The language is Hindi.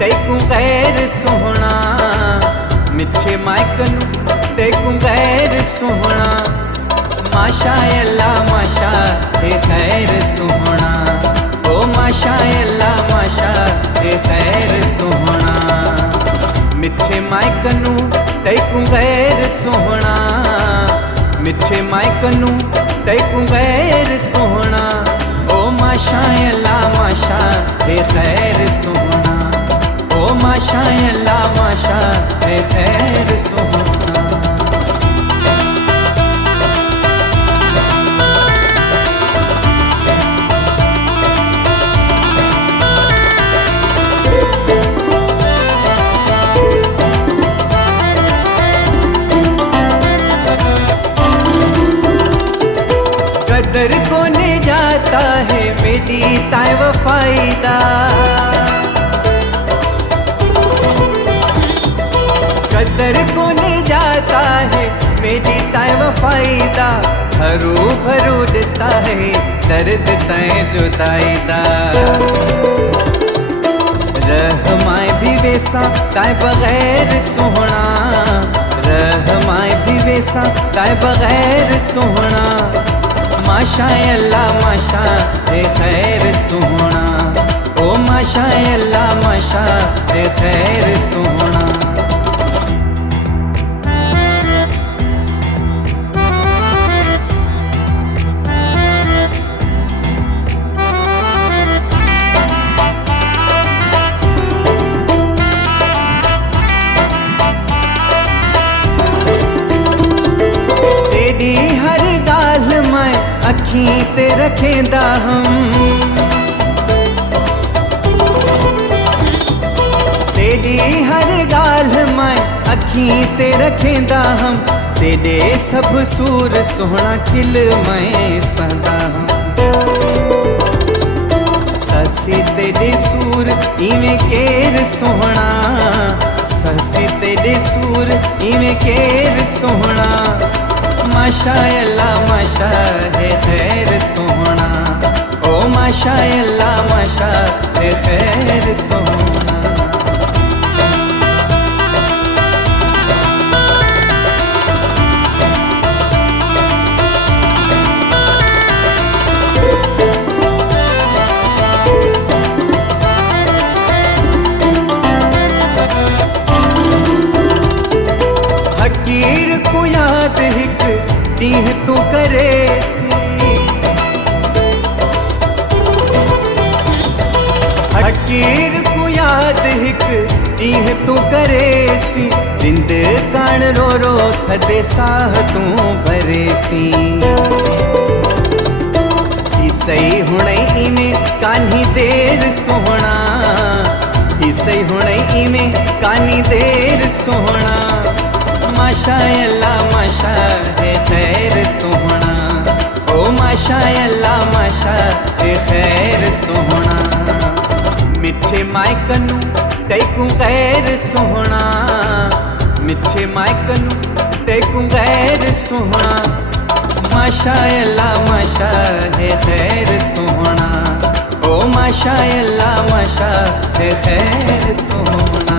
तैकू गैर सोहना, मिठे मायकनू तैकू गैर सोहना। माशा अल्लाह माशा हे खैर सोहना, ओ माशा अल्लाह माशा हे खैर सोहना। मिठे मायकनू तैकू गैर सोहना, मिठे मायकनू तैकू गैर सोहना। ओ माशा अल्लाह माशा हे खैर सोहना, ओ माशा अल्लाह माशा हे खैर सोहना। कदर को ने जाता है मेरी ताए वफाईदा, कदर को ने जाता है मेरी ताए वफाईदा। हरू भरू देता है दर्द तय जुदाईदा। रहमाए भी वैसा ताए बगैर सोहना, रहमाए भी वैसा ताए बगैर सोहना। माशा अल्लाह माशा हे खैर सोहना, ओ माशा अल्लाह माशा हे खैर सोहना। तेरी हर गाल मैं अखी ते रखेंदा हम, तेरी हर गाल मैं अखी ते रखेंदा हम। तेरे सब सूर सोहना खिल मैं सदा हम। ससी तेरे सूर इवें केर सोहना, ससी तेरे सूर इवें केर सोहना। माशा अल्लाह माशा हे खैर सोहना, ओ माशा अल्लाह माशा हे खैर सोहना। हकीर को याद हिक दीह तू करे सी, हकीर को याद हिक दीह तू करे सी। रिंद कान रो रो थदे साह तू भरे सी। इसई हुणे इमें कान्ही देर सोहना, इसई हुणे इमें कान्ही देर सोहना। माशा अल्लाह माशा हे खैर सोहना, ओ माशा अल्लाह माशा हे खैर सोहना। मिठे मायकनू तैकू गैर सोहना, मिठे मायकनू तैकू गैर सोहना। माशा अल्लाह माशा हे खैर सोहना, ओ माशा अल्लाह माशा हे खैर सोहना।